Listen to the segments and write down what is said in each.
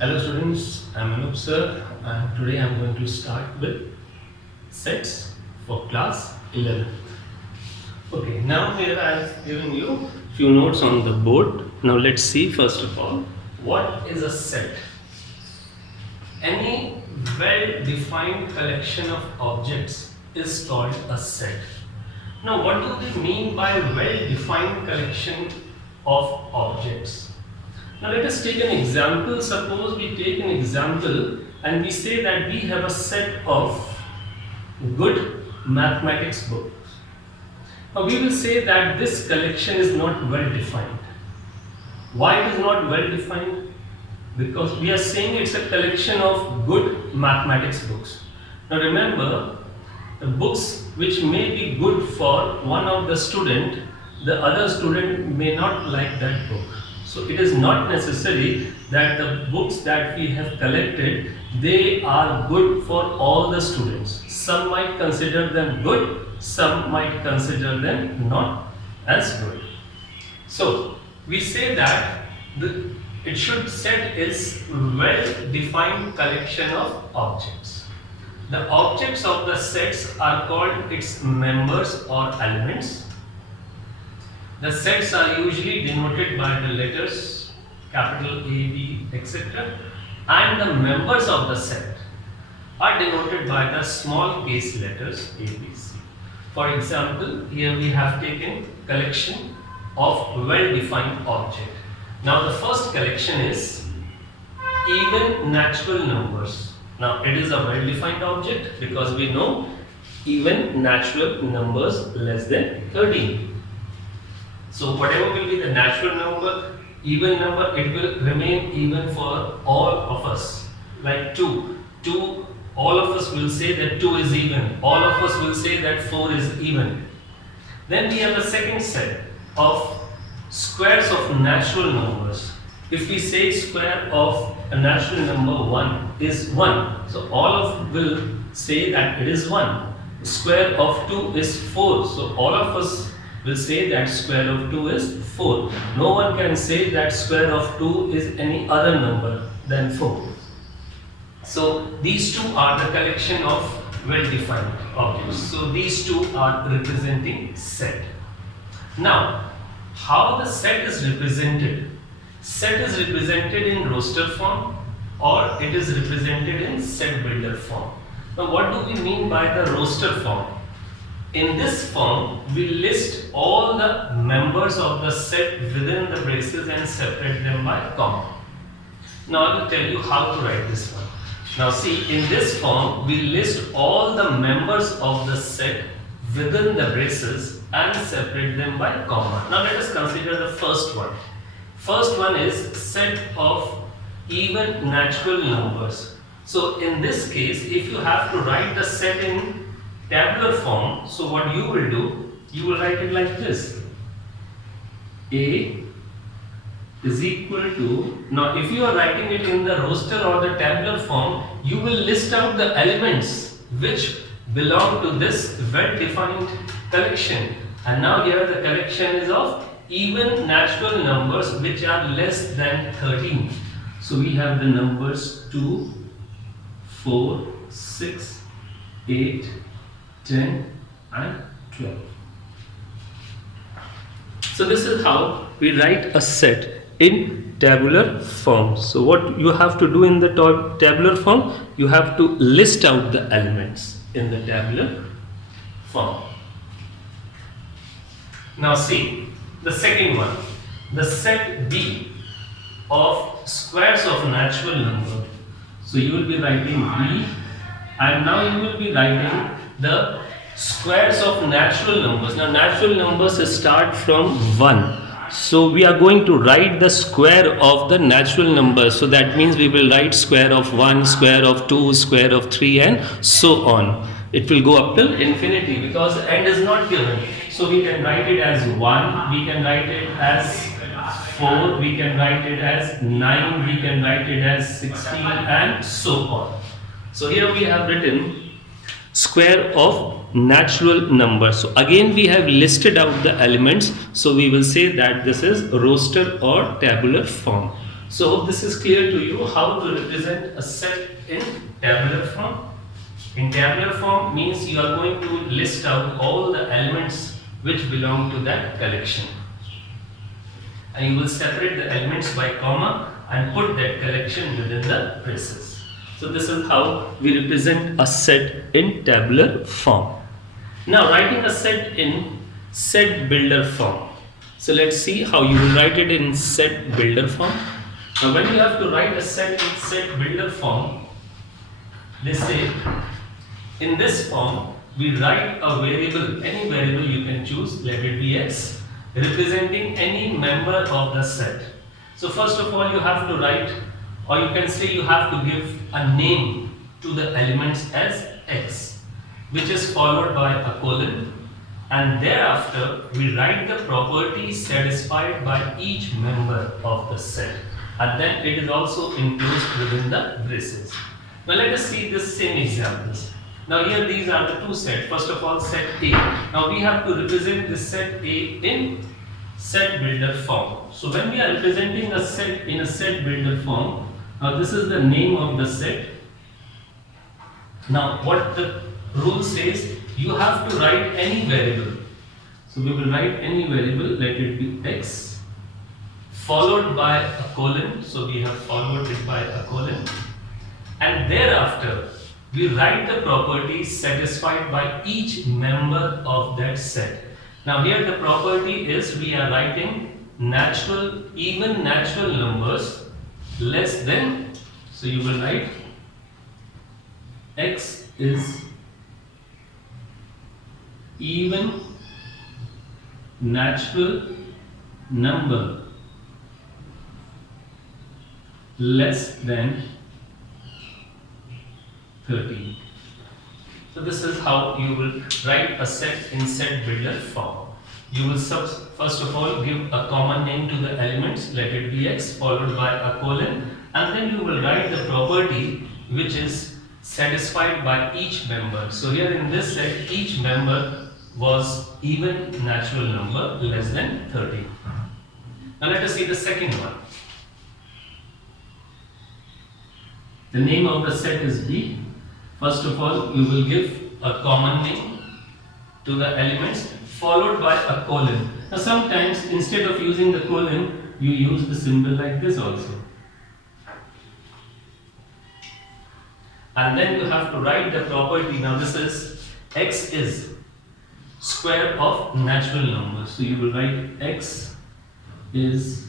Hello students, I am Anup sir and today I am going to start with sets for class 11th. Okay, now here I have given you few notes on the board. Now let's see first of all what is a set. Any well-defined collection of objects is called a set. Now what do they mean by well-defined collection of objects? Now let us take an example. Suppose we take an example and we say that we have a set of good mathematics books. Now we will say that this collection is not well defined. Why it is not well defined? Because we are saying it's a collection of good mathematics books. Now remember, the books which may be good for one of the student, the other student may not like that book. So it is not necessary that the books that we have collected, they are good for all the students. Some might consider them good, some might consider them not as good. So we say that it should set is well-defined collection of objects. The objects of the sets are called its members or elements. The sets are usually denoted by the letters capital A, B, etc. And the members of the set are denoted by the small case letters A, B, C. For example, here we have taken collection of well-defined object. Now the first collection is even natural numbers. Now it is a well-defined object because we know even natural numbers less than 13. So whatever will be the natural number, even number, it will remain even for all of us. Like 2, all of us will say that 2 is even. All of us will say that 4 is even. Then we have a second set of squares of natural numbers. If we say square of a natural number 1 is 1, so all of will say that it is 1. Square of 2 is 4, so all of us will say that square of 2 is 4. No one can say that square of 2 is any other number than 4. So these two are the collection of well-defined objects. So these two are representing set. Now, how the set is represented? Set is represented in roster form or it is represented in set builder form. Now what do we mean by the roster form? In this form, we list all the members of the set within the braces and separate them by comma. Now I will tell you how to write this one. Now see, in this form, we list all the members of the set within the braces and separate them by comma. Now let us consider the first one. First one is set of even natural numbers. So in this case, if you have to write the set in tabular form, so what you will do, you will write it like this. A is equal to, now if you are writing it in the roster or the tabular form, you will list out the elements which belong to this well-defined collection. And now here the collection is of even natural numbers which are less than 13. So we have the numbers 2, 4, 6, 8, 10 and 12. So this is how we write a set in tabular form. So what you have to do in the tabular form, you have to list out the elements in the tabular form. Now see the second one, the set B of squares of natural number. So you will be writing B and now you will be writing the squares of natural numbers. Now natural numbers start from 1. So we are going to write the square of the natural numbers. So that means we will write square of 1, square of 2, square of 3 and so on. It will go up till infinity because end is not given. So we can write it as 1, we can write it as 4, we can write it as 9, we can write it as 16 and so on. So here we have written square of natural number. So again we have listed out the elements. So we will say that this is roster or tabular form. So hope this is clear to you how to represent a set in tabular form. In tabular form means you are going to list out all the elements which belong to that collection. And you will separate the elements by comma and put that collection within the braces. So this is how we represent a set in tabular form. Now writing a set in set builder form. So let's see how you will write it in set builder form. Now when you have to write a set in set builder form, they say in this form we write a variable, any variable you can choose, let it be x, representing any member of the set. So first of all you have to write, or you can say you have to give a name to the elements as x, which is followed by a colon, and thereafter we write the property satisfied by each member of the set, and then it is also enclosed within the braces. Now let us see the same examples. Now here these are the two sets. First of all set A. Now we have to represent this set A in set builder form. So when we are representing a set in a set builder form, now this is the name of the set. Now what the rule says, you have to write any variable. So we will write any variable, let it be x, followed by a colon, so we have followed it by a colon, and thereafter we write the property satisfied by each member of that set. Now here the property is we are writing natural, even natural numbers less than, so you will write x is even natural number less than 13. So this is how you will write a set in set builder form. You will first of all give a common name to the elements, let it be x, followed by a colon, and then you will write the property which is satisfied by each member. So here in this set, each member was even natural number less than 13. Now let us see the second one. The name of the set is B. First of all, you will give a common name to the elements followed by a colon. Now sometimes instead of using the colon, you use the symbol like this also. And then you have to write the property. Now this is x is square of natural numbers. So you will write x is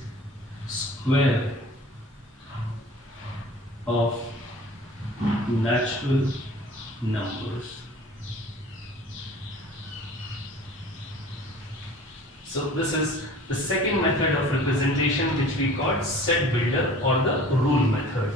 square of natural numbers. So this is the second method of representation which we call set builder or the rule method.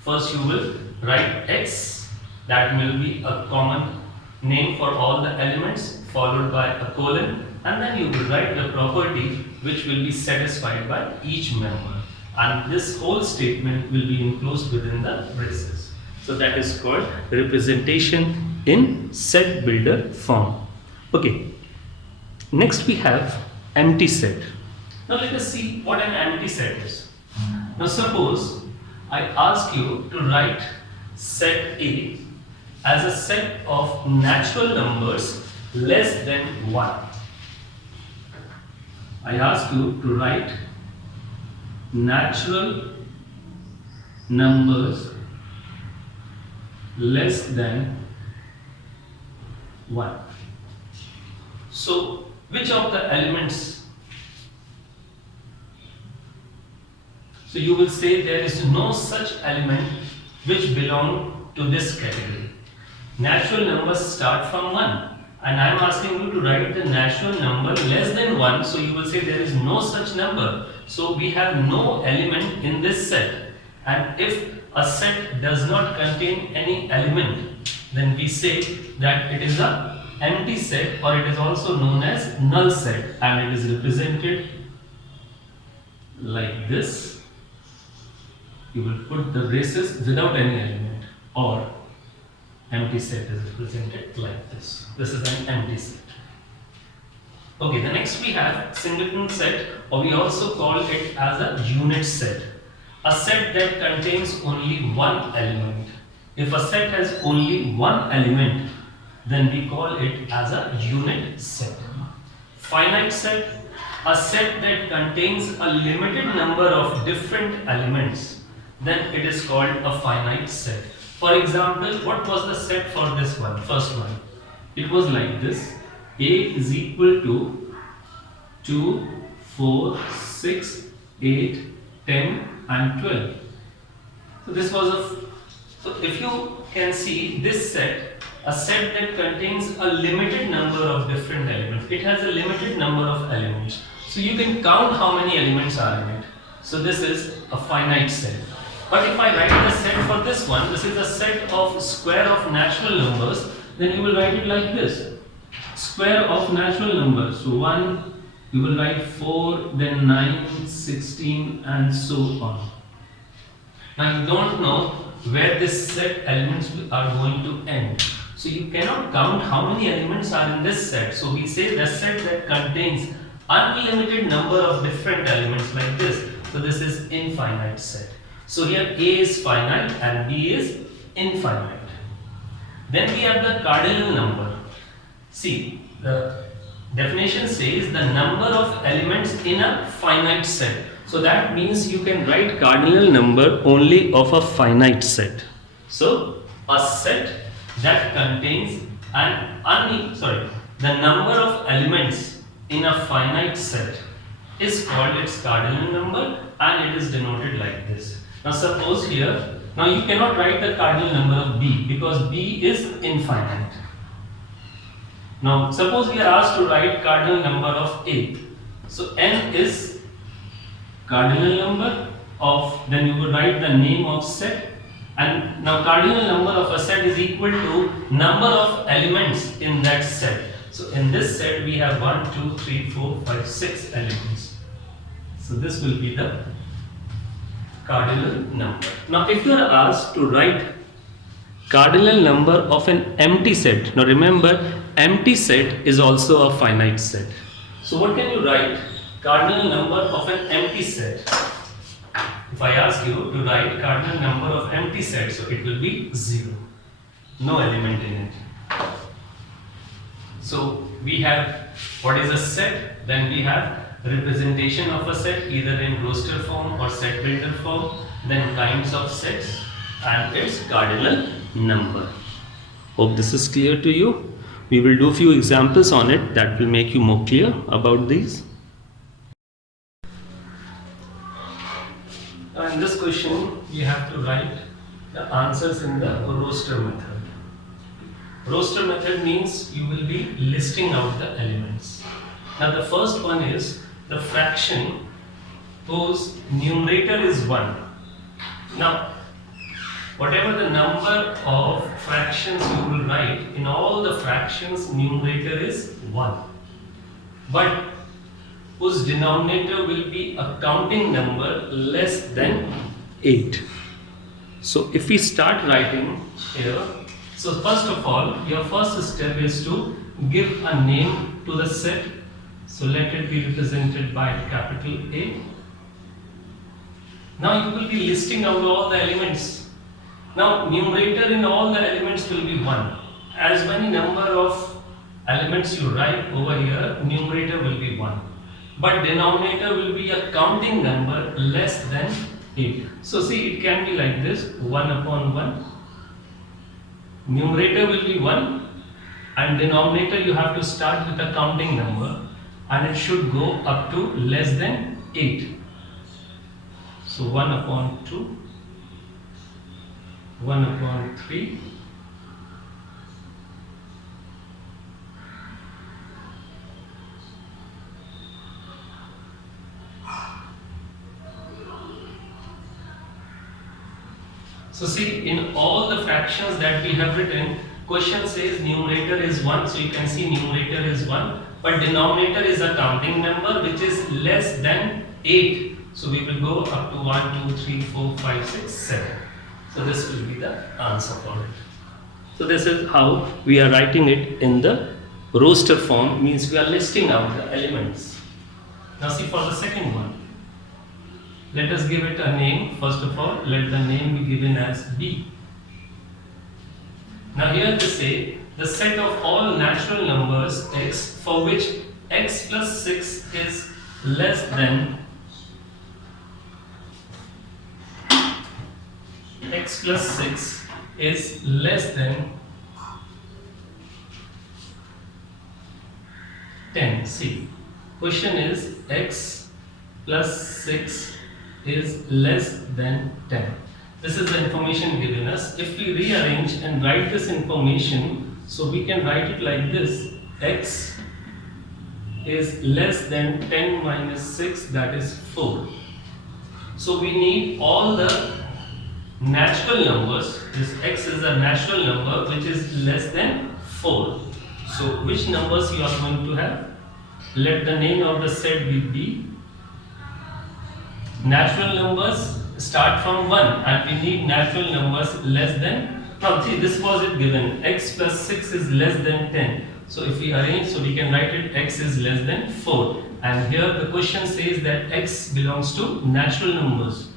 First you will write x, that will be a common name for all the elements, followed by a colon, and then you will write the property which will be satisfied by each member, and this whole statement will be enclosed within the braces. So that is called representation in set builder form. Okay, next we have empty set. Now let us see what an empty set is. Now suppose I ask you to write set A as a set of natural numbers less than 1. I ask you to write natural numbers less than 1. So which of the elements? So you will say there is no such element which belong to this category. Natural numbers start from 1, and I am asking you to write the natural number less than 1, so you will say there is no such number. So we have no element in this set, and if a set does not contain any element, then we say that it is a empty set, or it is also known as null set, and it is represented like this. You will put the braces without any element, or empty set is represented like this. This is an empty set. Okay, the next we have singleton set, or we also call it as a unit set. A set that contains only one element. If a set has only one element, then we call it as a unit set. Finite set, a set that contains a limited number of different elements, then it is called a finite set. For example, what was the set for this one, first one? It was like this: A is equal to 2, 4, 6, 8, 10 and 12. So this was so if you can see this set, a set that contains a limited number of different elements. It has a limited number of elements. So you can count how many elements are in it. So this is a finite set. But if I write the set for this one, this is a set of square of natural numbers, then you will write it like this. Square of natural numbers. So 1, you will write 4, then 9, 16 and so on. Now you don't know where this set elements are going to end. So you cannot count how many elements are in this set. So we say the set that contains unlimited number of different elements like this. So this is infinite set. So here A is finite and B is infinite. Then we have the cardinal number. See, the definition says the number of elements in a finite set. So that means you can write cardinal number only of a finite set. So a set that contains the number of elements in a finite set is called its cardinal number, and it is denoted like this. Now suppose here, now you cannot write the cardinal number of B because B is infinite. Now suppose we are asked to write cardinal number of A. So N is cardinal number of, then you will write the name of set, and now cardinal number of a set is equal to number of elements in that set. So in this set we have 1, 2, 3, 4, 5, 6 elements. So this will be the cardinal number. Now if you are asked to write cardinal number of an empty set, now remember empty set is also a finite set. So what can you write? Cardinal number of an empty set. If I ask you to write cardinal number of empty set, so it will be 0. No element in it. So we have what is a set, then we have representation of a set either in roster form or set builder form, then kinds of sets and its cardinal number. Hope this is clear to you. We will do few examples on it that will make you more clear about these. In this question, we have to write the answers in the roster method. Roster method means you will be listing out the elements. Now the first one is the fraction whose numerator is 1. Now whatever the number of fractions you will write, in all the fractions numerator is 1. But whose denominator will be a counting number less than 8. So if we start writing here, so first of all, your first step is to give a name to the set. So let it be represented by capital A. Now you will be listing out all the elements. Now numerator in all the elements will be 1. As many number of elements you write over here, numerator will be 1. But denominator will be a counting number less than 8. So see, it can be like this: 1 upon 1. Numerator will be 1 and denominator you have to start with a counting number, and it should go up to less than 8. So 1 upon 2, 1 upon 3, so see, in all the fractions that we have written, question says numerator is 1, so you can see numerator is 1, but denominator is a counting number which is less than 8. So we will go up to 1, 2, 3, 4, 5, 6, 7. So this will be the answer for it. So this is how we are writing it in the roster form, means we are listing out the elements. Now see for the second one. Let us give it a name. First of all, let the name be given as B. Now here they say the set of all natural numbers x for which x plus 6 is less than x plus 6 is less than 10. See, question is x plus 6 is less than 10. This is the information given us. If we rearrange and write this information, so we can write it like this: x is less than 10 minus 6, that is 4. So we need all the natural numbers. This x is a natural number which is less than 4. So which numbers you are going to have? Let the name of the set be B. Natural numbers start from 1 and we need natural numbers less than. Now see, this was it given, x plus 6 is less than 10. So if we arrange, so we can write it x is less than 4. And here the question says that x belongs to natural numbers.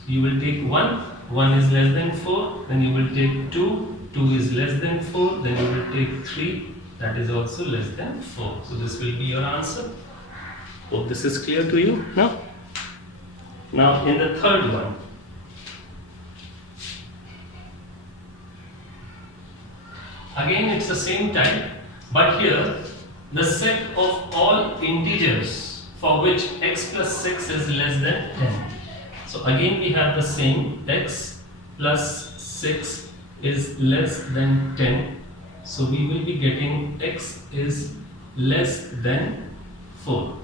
So you will take 1, 1 is less than 4, then you will take 2, 2 is less than 4, then you will take 3, that is also less than 4. So this will be your answer. Hope this is clear to you now. Now in the third one, again it's the same type, but here the set of all integers for which x plus 6 is less than 10. So again we have the same, x plus 6 is less than 10. So we will be getting x is less than 4.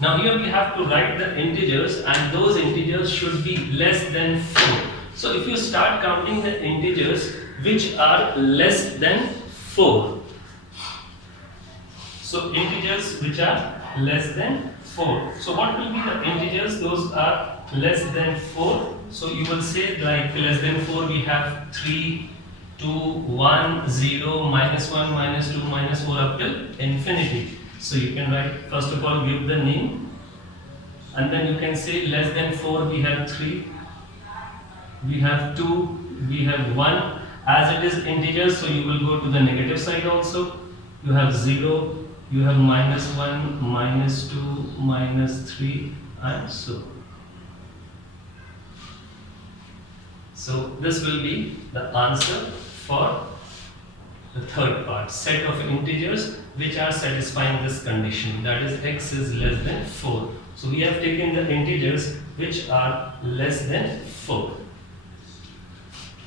Now here we have to write the integers, and those integers should be less than 4. So if you start counting the integers which are less than 4. So integers which are less than 4. So what will be the integers? Those are less than 4. So you will say like less than 4 we have 3, 2, 1, 0, minus 1, minus 2, minus 4 up till infinity. So you can write, first of all give the name, and then you can say less than 4 we have 3, we have 2, we have 1. As it is integers, so you will go to the negative side also. You have 0, you have minus 1, minus 2, minus 3, and so. So this will be the answer for the third part, set of integers which are satisfying this condition, that is x is less than 4. So we have taken the integers which are less than 4.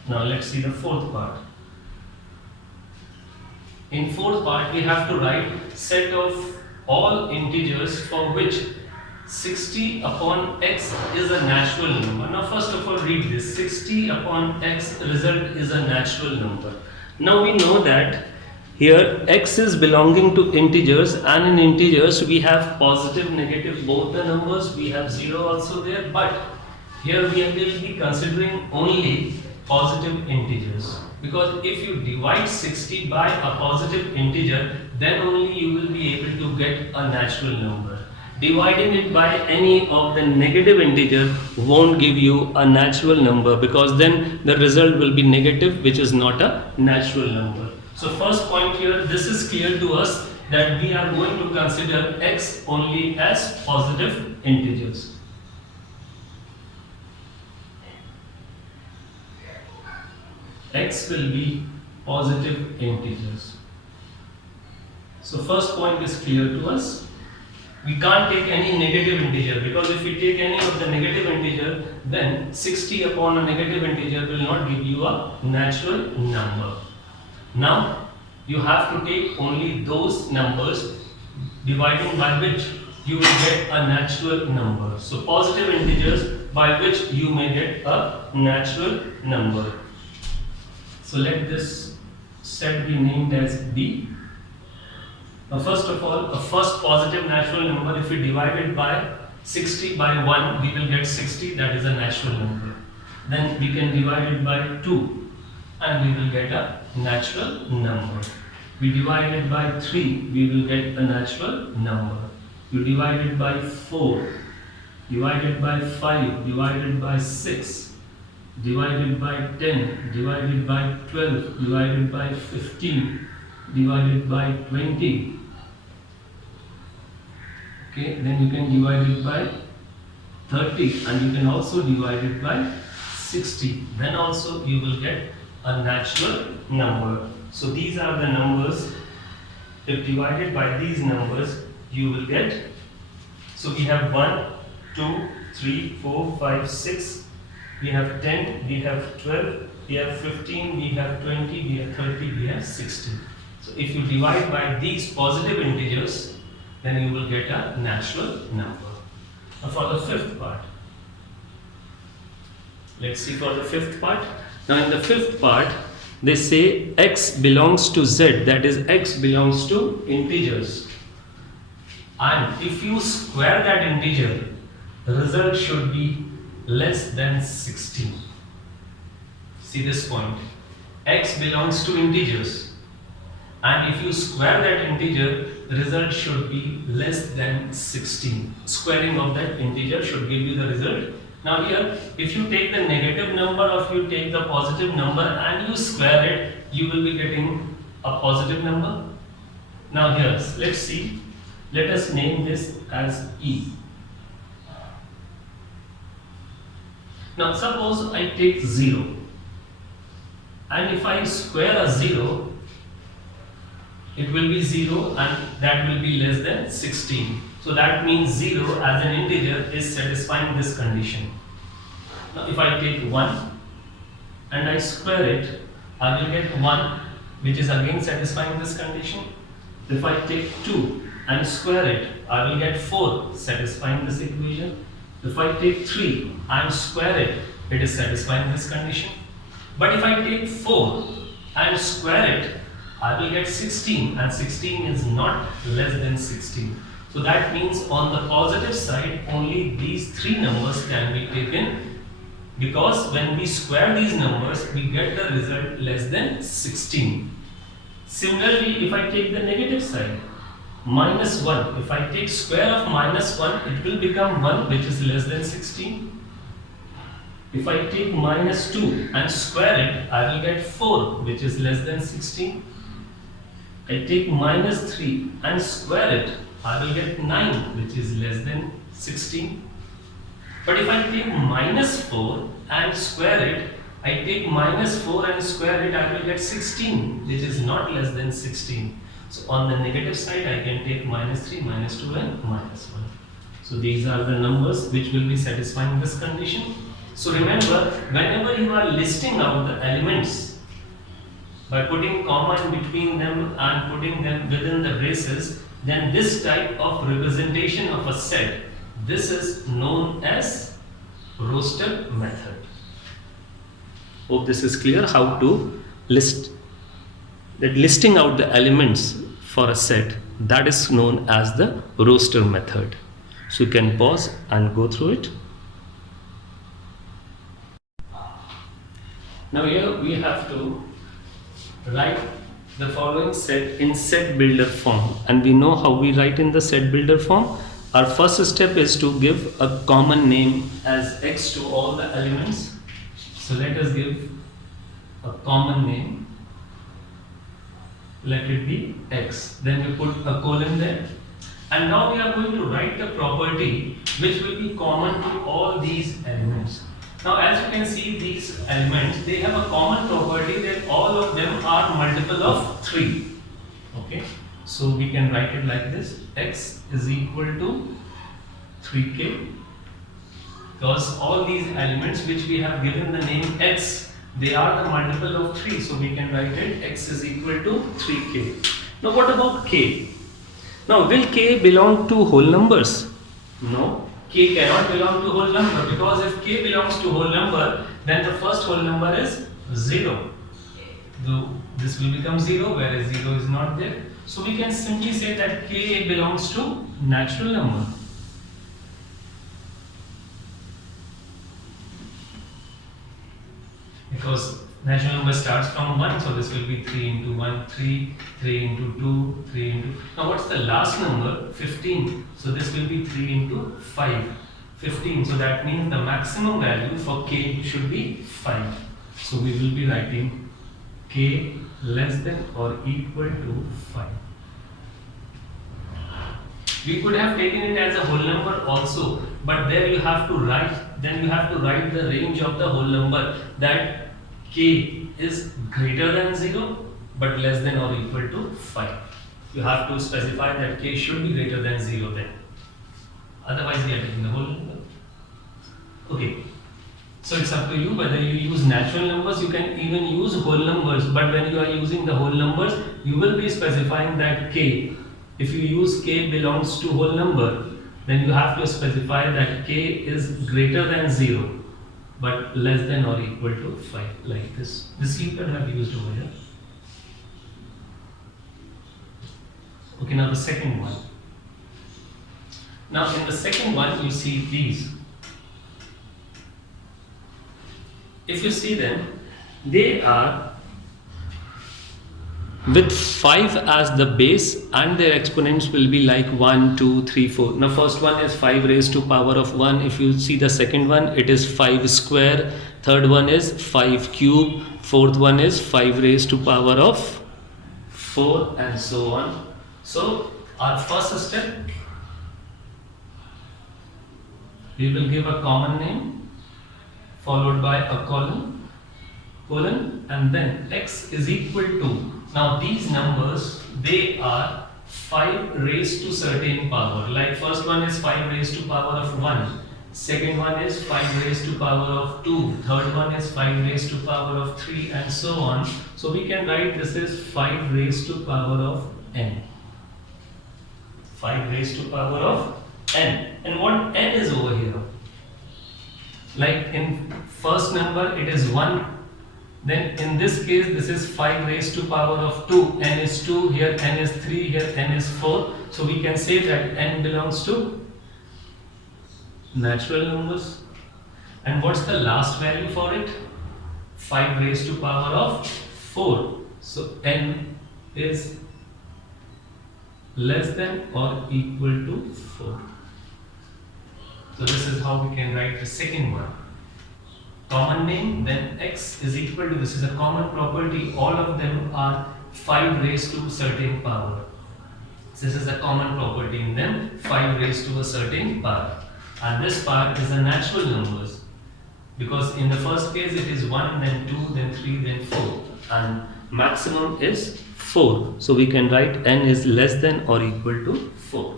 Now let's see the fourth part. In fourth part we have to write set of all integers for which 60 upon x is a natural number. Now first of all read this, 60 upon x result is a natural number. Now we know that here x is belonging to integers, and in integers we have positive, negative, both the numbers. We have 0 also there, but here we will be considering only positive integers, because if you divide 60 by a positive integer, then only you will be able to get a natural number. Dividing it by any of the negative integer won't give you a natural number, because then the result will be negative, which is not a natural number. So first point here, this is clear to us that we are going to consider x only as positive integers. X will be positive integers. So first point is clear to us. We can't take any negative integer, because if we take any of the negative integer, then 60 upon a negative integer will not give you a natural number. Now you have to take only those numbers dividing by which you will get a natural number. So positive integers by which you may get a natural number. So let this set be named as B. Now first of all, a first positive natural number, if we divide it by 60 by 1, we will get 60, that is a natural number. Then we can divide it by 2 and we will get a natural number. We divide it by 3, we will get a natural number. You divide it by 4, divided by 5, divided by 6, divided by 10, divided by 12, divided by 15, divided by 20. Okay, then you can divide it by 30 and you can also divide it by 60. Then also you will get a natural number. So these are the numbers. If divided by these numbers, you will get. So we have 1, 2, 3, 4, 5, 6. We have 10, we have 12, we have 15, we have 20, we have 30, we have 60. So if you divide by these positive integers, then you will get a natural number. Now for the fifth part. Let's see for the fifth part. Now in the fifth part, they say x belongs to z, that is x belongs to integers. And if you square that integer, the result should be less than 16. See this point. X belongs to integers. And if you square that integer, the result should be less than 16. Squaring of that integer should give you the result. Now here, if you take the negative number or if you take the positive number and you square it, you will be getting a positive number. Now here, let's see. Let us name this as E. Now suppose I take 0. And if I square a 0, it will be 0 and that will be less than 16. So that means 0 as an integer is satisfying this condition. Now if I take 1 and I square it, I will get 1, which is again satisfying this condition. If I take 2 and square it, I will get 4, satisfying this equation. If I take 3 and square it, it is satisfying this condition. But if I take 4 and square it, I will get 16, and 16 is not less than 16. So that means on the positive side, only these three numbers can be taken, because when we square these numbers, we get the result less than 16. Similarly, if I take the negative side, minus 1, if I take square of minus 1, it will become 1, which is less than 16. If I take minus 2 and square it, I will get 4, which is less than 16. I take minus 3 and square it, I will get 9, which is less than 16. But if I take minus 4 and square it, I take minus 4 and square it, I will get 16, which is not less than 16. So on the negative side, I can take minus 3, minus 2 and minus 1. So these are the numbers which will be satisfying this condition. So remember, whenever you are listing out the elements, by putting comma in between them and putting them within the braces, then this type of representation of a set, this is known as roster method. Hope this is clear how to list. That listing out the elements for a set, that is known as the roster method. So you can pause and go through it. Now here we have to write the following set in set builder form, and we know how we write in the set builder form. Our first step is to give a common name as x to all the elements. So let us give a common name. Let it be x. Then we put a colon there. And now we are going to write the property which will be common to all these elements. Now as you can see, these elements, they have a common property that all of them are multiple of 3. Okay. So we can write it like this. X is equal to 3k, because all these elements which we have given the name x, they are the multiple of 3. So we can write it x is equal to 3k. Now what about k? Now will k belong to whole numbers? No, k cannot belong to whole number, because if k belongs to whole number, then the first whole number is 0. This will become 0, whereas 0 is not there. So we can simply say that k belongs to natural number. Because natural number starts from 1, so this will be 3 into 1, 3, 3 into 2, 3 into... Now what's the last number? 15. So this will be 3 into 5. 15. So that means the maximum value for k should be 5. So we will be writing k less than or equal to 5. We could have taken it as a whole number also, but there you have to write, then you have to write the range of the whole number, that k is greater than 0 but less than or equal to 5. You have to specify that k should be greater than 0 then. Otherwise we are taking the whole number. Okay. So it's up to you whether you use natural numbers, you can even use whole numbers, but when you are using the whole numbers, you will be specifying that k. If you use k belongs to whole number, then you have to specify that k is greater than 0 but less than or equal to 5, like this. This you can have used over here. Okay, now the second one. Now in the second one you see these. If you see them, they are with 5 as the base and their exponents will be like 1, 2, 3, 4. Now first one is 5 raised to power of 1. If you see the second one, it is 5 square. Third one is 5 cube. Fourth one is 5 raised to power of 4 and so on. So our first step, we will give a common name followed by a colon, and then x is equal to, now these numbers, they are 5 raised to certain power, like first one is 5 raised to power of 1, second one is 5 raised to power of 2, third one is 5 raised to power of 3 and so on. So we can write this is 5 raised to power of n. 5 raised to power of n. And what n is over here? Like in first number it is 1, then in this case this is 5 raised to power of 2, n is 2, here n is 3, here n is 4. So we can say that n belongs to natural numbers. And what's the last value for it? 5 raised to power of 4. So n is less than or equal to 4. So this is how we can write the second one. Common name, then x is equal to, this is a common property, all of them are 5 raised to certain power. This is a common property in them, 5 raised to a certain power. And this part is a natural numbers, because in the first case it is 1, then 2, then 3, then 4, and maximum is 4. So we can write n is less than or equal to 4.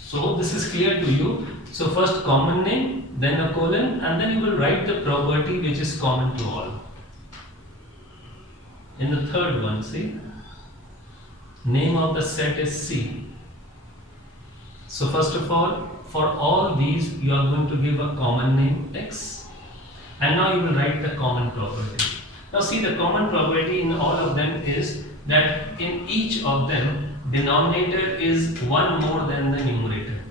So this is clear to you. So first common name, then a colon, and then you will write the property which is common to all. In the third one, see, name of the set is C. So first of all, for all these you are going to give a common name x, and now you will write the common property. Now see, the common property in all of them is that in each of them denominator is 1 more than the numerator.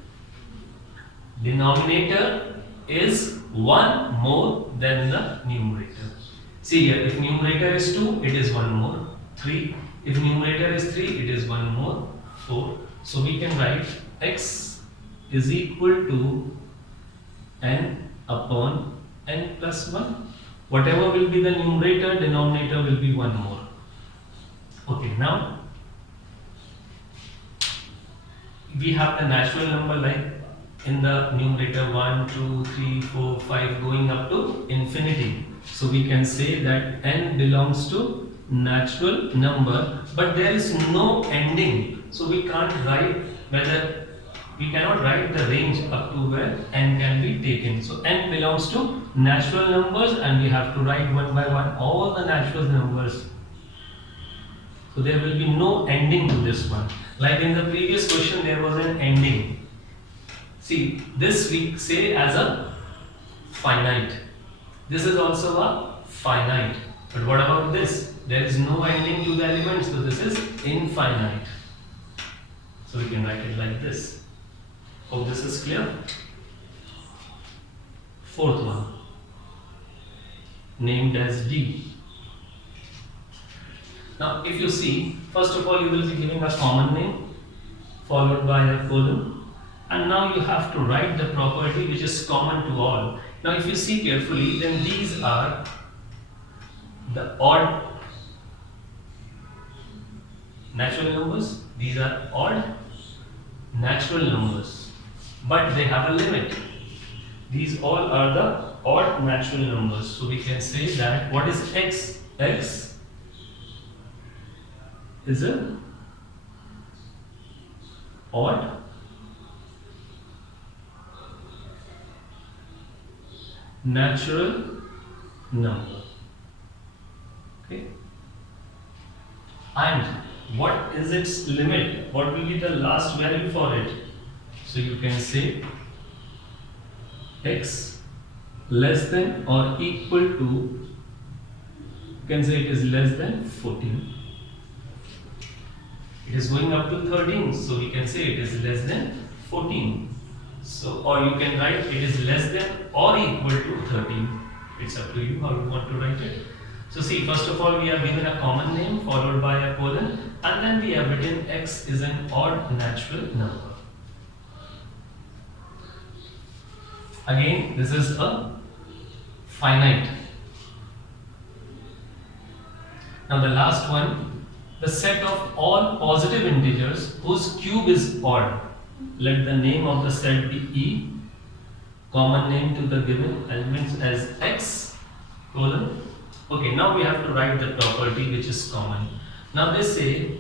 Denominator is 1 more than the numerator. See here, if numerator is 2, it is 1 more, 3. If numerator is 3, it is 1 more, 4. So we can write x is equal to n upon n plus 1. Whatever will be the numerator, denominator will be 1 more. Okay, now we have the natural number like in the numerator 1, 2, 3, 4, 5 going up to infinity. So we can say that n belongs to natural number, but there is no ending. So we can't write whether, we cannot write the range up to where n can be taken. So n belongs to natural numbers and we have to write one by one all the natural numbers. So there will be no ending to this one. Like in the previous question there was an ending. See, this we say as a finite. This is also a finite. But what about this? There is no ending to the elements, so this is infinite. So we can write it like this. Hope this is clear. Fourth one, named as D. Now if you see, first of all you will be giving a common name followed by a colon, And now you have to write the property which is common to all. Now if you see carefully, then these are the odd natural numbers. These are odd natural numbers, but they have a limit. These all are the odd natural numbers. So we can say that what is x? X is a odd natural number. Okay. And what is its limit? What will be the last value for it? So you can say x less than or equal to, you can say it is less than 14. It is going up to 13, so we can say it is less than 14. So, or you can write it is less than or equal to 13. It's up to you how you want to write it. So see, first of all we have given a common name followed by a colon, and then we have written x is an odd natural number. Again, this is a finite. Now the last one, the set of all positive integers whose cube is odd. Let the name of the set be E, common name to the given elements as x, colon. Okay, now we have to write the property which is common. Now they say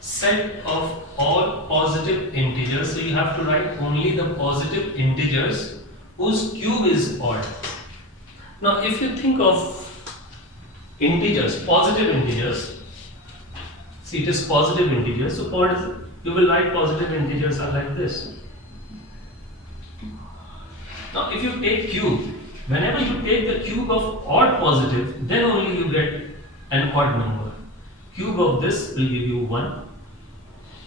set of all positive integers, so you have to write only the positive integers whose cube is odd. Now if you think of integers, positive integers, see it is positive integers, so what is it? You will write positive integers are like this. Now if you take cube, whenever you take the cube of odd positive, then only you get an odd number. Cube of this will give you 1.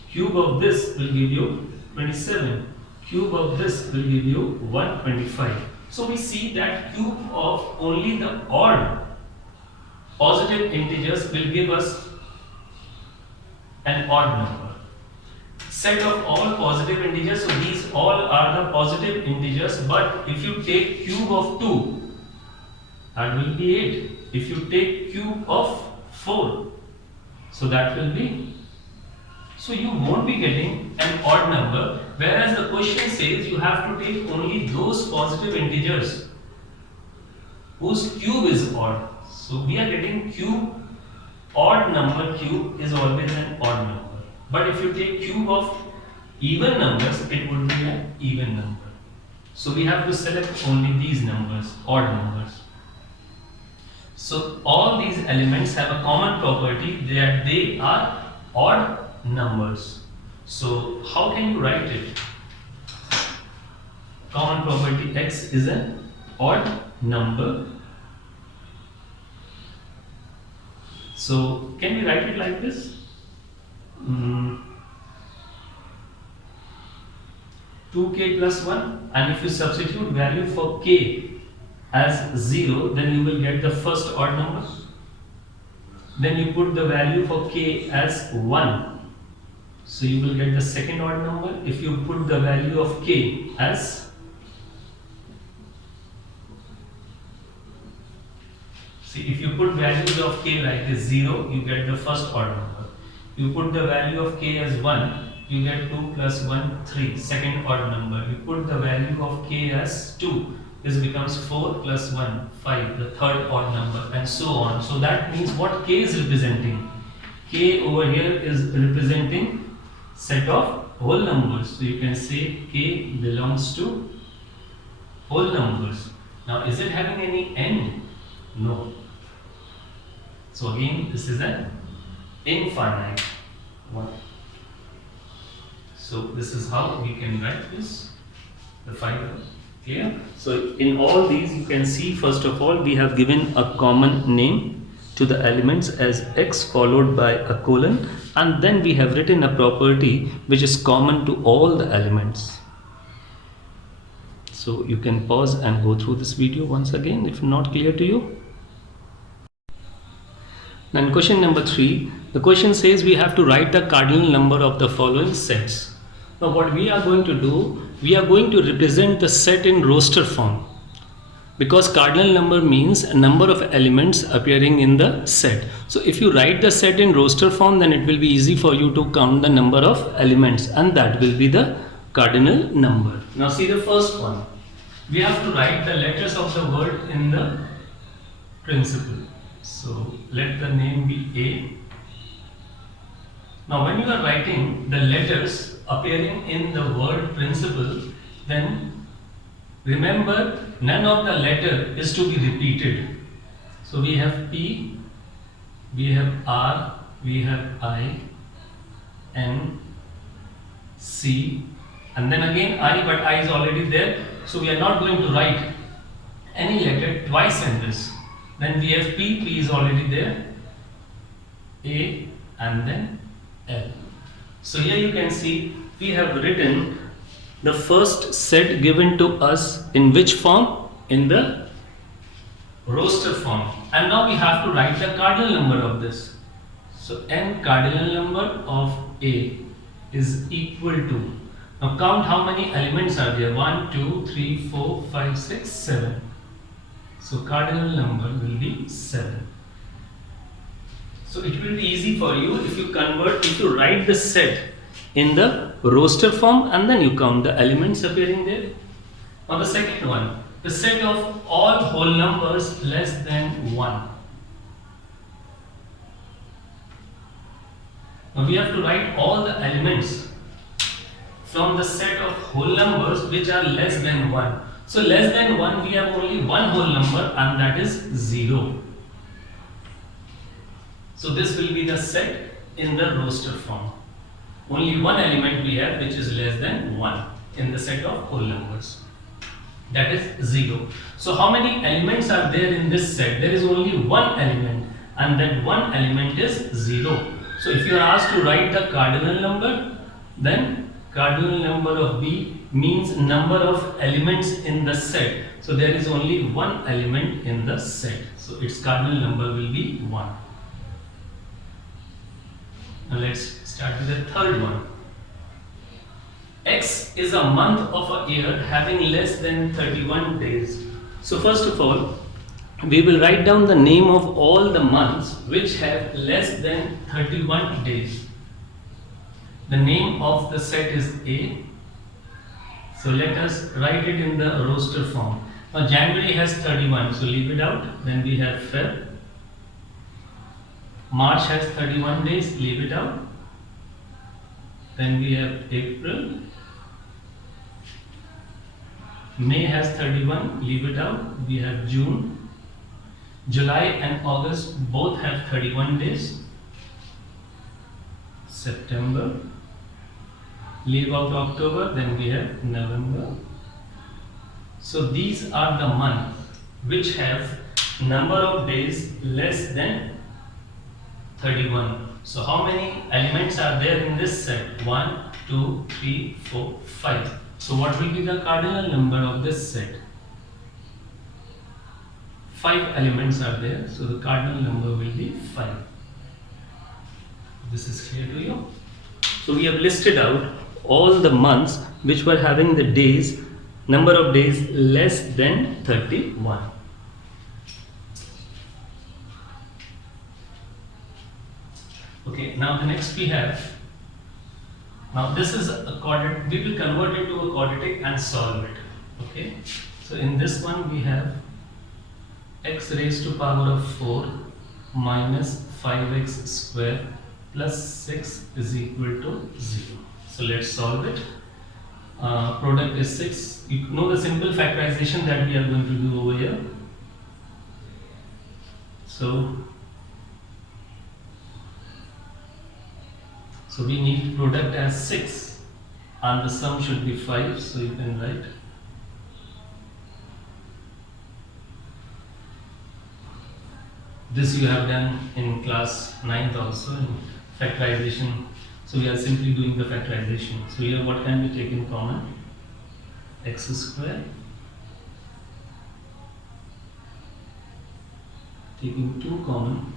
Cube of this will give you 27. Cube of this will give you 125. So we see that cube of only the odd positive integers will give us an odd number. Set of all positive integers, so these all are the positive integers, but if you take cube of 2, that will be 8. If you take cube of 4, so that will be, so you won't be getting an odd number, whereas the question says you have to take only those positive integers whose cube is odd. So we are getting cube, odd number cube is always an odd number. But if you take cube of even numbers, it would be an even number. So we have to select only these numbers, odd numbers. So all these elements have a common property that they are odd numbers. So how can you write it? Common property x is an odd number. So can we write it like this? 2k plus 1, and if you substitute value for k as 0, then you will get the first odd number. Then you put the value for k as 1, so you will get the second odd number. If you put the value of k as, see, if you put values of k like this 0, you get the first odd number. You put the value of k as 1, you get 2 plus 1, 3, second odd number. You put the value of k as 2, this becomes 4 plus 1, 5, the third odd number, and so on. So that means what k is representing? K over here is representing set of whole numbers. So you can say k belongs to whole numbers. Now is it having any end? No. So again, this is an infinite one. So this is how we can write this, the final. Clear? So in all these you can see, first of all we have given a common name to the elements as x followed by a colon, and then we have written a property which is common to all the elements. So you can pause and go through this video once again if not clear to you. Then question number 3, the question says we have to write the cardinal number of the following sets. Now what we are going to do, we are going to represent the set in roster form, because cardinal number means a number of elements appearing in the set. So if you write the set in roster form, then it will be easy for you to count the number of elements, and that will be the cardinal number. Now see the first one. We have to write the letters of the word in the principal. So let the name be A. Now when you are writing the letters appearing in the word principal, then remember none of the letter is to be repeated. So we have P, we have R, we have I, N, C, and then again I, but I is already there. So we are not going to write any letter twice in this. Then we have P, P is already there, A, and then L. So here you can see we have written the first set given to us in which form? In the roster form. And now we have to write the cardinal number of this. So n cardinal number of A is equal to, now count how many elements are there. 1, 2, 3, 4, 5, 6, 7. So cardinal number will be 7. So it will be easy for you if you write the set in the roster form and then you count the elements appearing there. Now the second one, the set of all whole numbers less than 1. Now we have to write all the elements from the set of whole numbers which are less than 1. So less than 1, we have only one whole number, and that is 0. So this will be the set in the roster form. Only one element we have which is less than 1 in the set of whole numbers. That is 0. So how many elements are there in this set? There is only one element, and that one element is 0. So if you are asked to write the cardinal number, then cardinal number of B means number of elements in the set. So there is only one element in the set. So its cardinal number will be 1. Now let's start with the third one. X is a month of a year having less than 31 days. So first of all, we will write down the name of all the months which have less than 31 days. The name of the set is A. So let us write it in the roster form. Now January has 31, so leave it out. Then we have Feb. March has 31 days, leave it out. Then we have April. May has 31, leave it out. We have June. July and August both have 31 days. September. Leave out October, then we have November. So these are the months which have number of days less than 31. So how many elements are there in this set? 1, 2, 3, 4, 5. So what will be the cardinal number of this set? 5 elements are there, so the cardinal number will be 5. This is clear to you? So we have listed out all the months which were having the days, number of days less than 31. Okay, now the next we have, now this is a quadratic, we will convert it to a quadratic and solve it. Okay, so in this one we have x raised to power of 4 minus 5x square plus 6 is equal to 0. So let's solve it. Product is 6. You know the simple factorization that we are going to do over here. So we need product as 6 and the sum should be 5. So you can write this, you have done in class 9th also in factorization. So we are simply doing the factorization. So here what can we take in common? X square. Taking 2 common.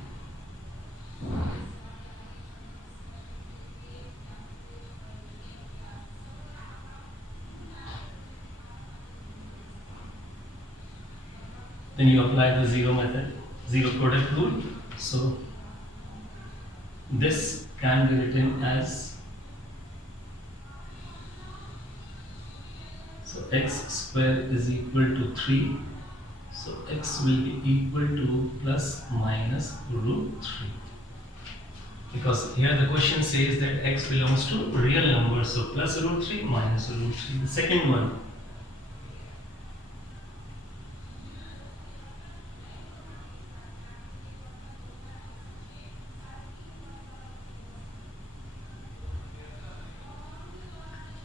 then you apply the zero method, zero product rule. So this can be written as, so x square is equal to 3, so x will be equal to plus minus root 3, because here the question says that x belongs to real numbers, so plus root 3 minus root 3. The second one,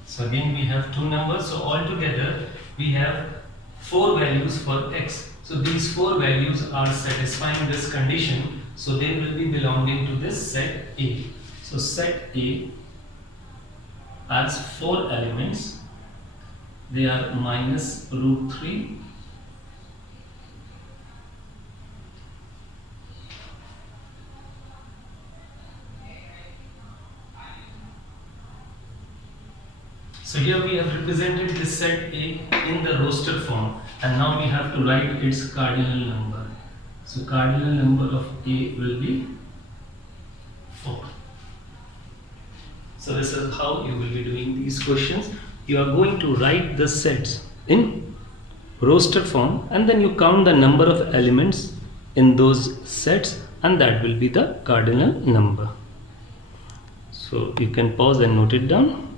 so again we have two numbers, so altogether we have 4 values for x. So these 4 values are satisfying this condition, so they will be belonging to this set A. So set A has 4 elements, they are minus root 3, so here we have represented this set A in the roster form, and now we have to write its cardinal number. So cardinal number of A will be 4. So this is how you will be doing these questions. You are going to write the sets in roster form, and then you count the number of elements in those sets, and that will be the cardinal number. So you can pause and note it down.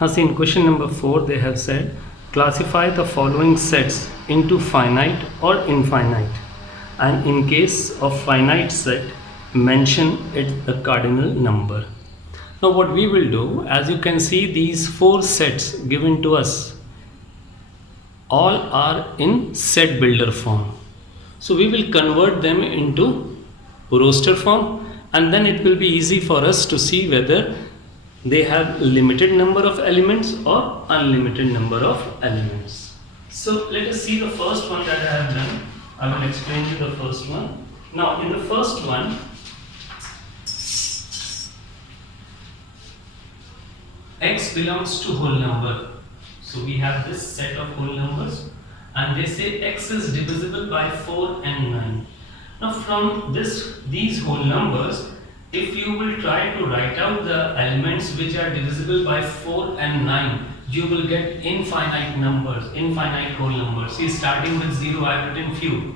Now see, in question number 4 they have said classify the following sets into finite or infinite, and in case of finite set mention it the cardinal number. Now what we will do, as you can see, these 4 sets given to us all are in set builder form, so we will convert them into roster form, and then it will be easy for us to see whether they have limited number of elements or unlimited number of elements. So let us see the first one that I have done. I will explain you the first one. Now in the first one, x belongs to whole number. So we have this set of whole numbers, and they say x is divisible by 4 and 9. Now from these whole numbers, if you will try to write out the elements which are divisible by 4 and 9, you will get infinite numbers, infinite whole numbers. See, starting with 0, I have written few.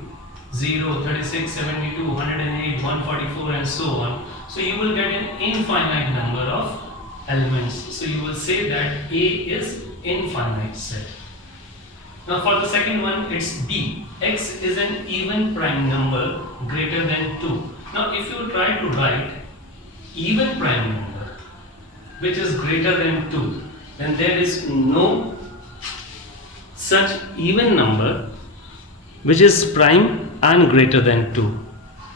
0, 36, 72, 108, 144 and so on. So you will get an infinite number of elements. So you will say that A is infinite set. Now for the second one, it's B. X is an even prime number greater than 2. Now if you try to write even prime number which is greater than 2, then there is no such even number which is prime and greater than 2.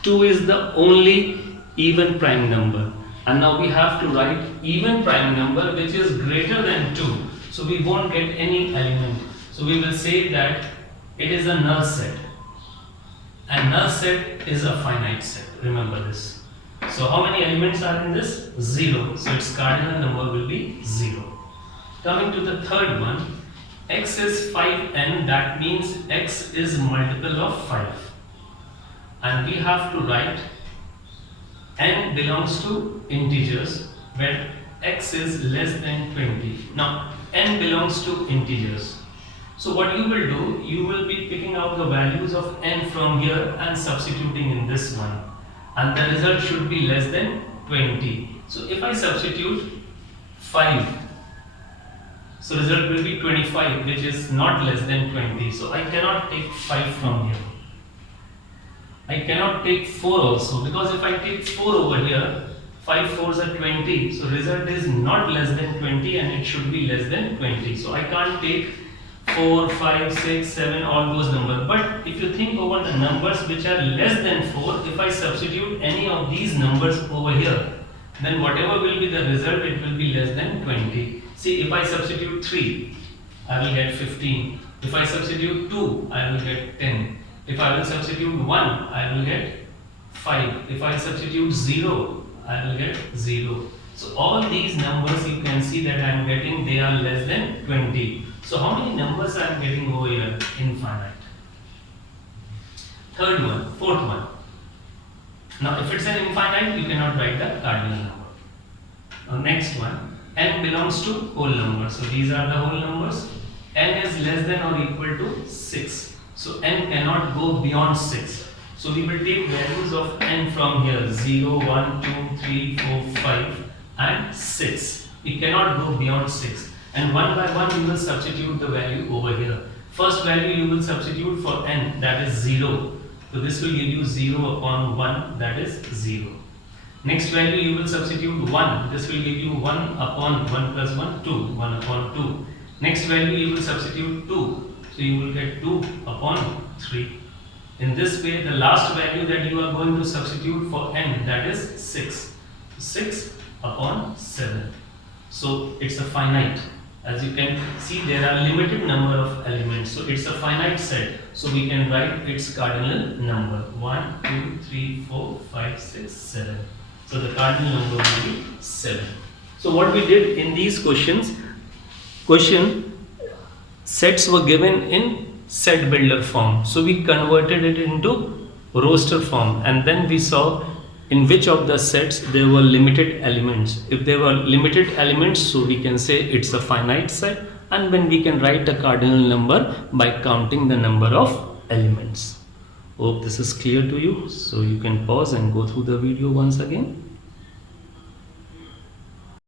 2 is the only even prime number, and now we have to write even prime number which is greater than 2, so we won't get any element. So we will say that it is a null set, and null set is a finite set. Remember this. So how many elements are in this? 0. So its cardinal number will be 0. Coming to the third one, x is 5n, that means x is multiple of 5. And we have to write n belongs to integers where x is less than 20. Now n belongs to integers. So what you will do, you will be picking out the values of n from here and substituting in this one, and the result should be less than 20. So if I substitute 5, so result will be 25, which is not less than 20. So I cannot take 5 from here. I cannot take 4 also, because if I take 4 over here, 5 4s are 20. So result is not less than 20 and it should be less than 20. So I can't take 4, 5, 6, 7, all those numbers. But if you think over the numbers which are less than 4, if I substitute any of these numbers over here, then whatever will be the result, it will be less than 20. See, if I substitute 3, I will get 15. If I substitute 2, I will get 10. If I will substitute 1, I will get 5. If I substitute 0, I will get 0. So all these numbers you can see that I am getting, they are less than 20. So how many numbers I am getting over here? Infinite. Third one, fourth one. Now if it's an infinite, you cannot write the cardinal number. Now next one, n belongs to whole number. So these are the whole numbers. N is less than or equal to 6. So n cannot go beyond 6. So we will take values of n from here 0, 1, 2, 3, 4, 5 and 6. We cannot go beyond 6. And one by one you will substitute the value over here. First value you will substitute for n, that is 0. So this will give you 0 upon 1, that is 0. Next value you will substitute 1. This will give you 1 upon 1 plus 1, 2. 1 upon 2. Next value you will substitute 2. So you will get 2 upon 3. In this way, the last value that you are going to substitute for n, that is 6. 6 upon 7. So it's a finite. As you can see, there are limited number of elements. So it's a finite set. So we can write its cardinal number 1, 2, 3, 4, 5, 6, 7. So the cardinal number will be 7. So what we did in these questions, sets were given in set builder form. So we converted it into roster form, and then we saw in which of the sets there were limited elements. If there were limited elements, so we can say it's a finite set, and when we can write a cardinal number by counting the number of elements. Hope this is clear to you. So you can pause and go through the video once again.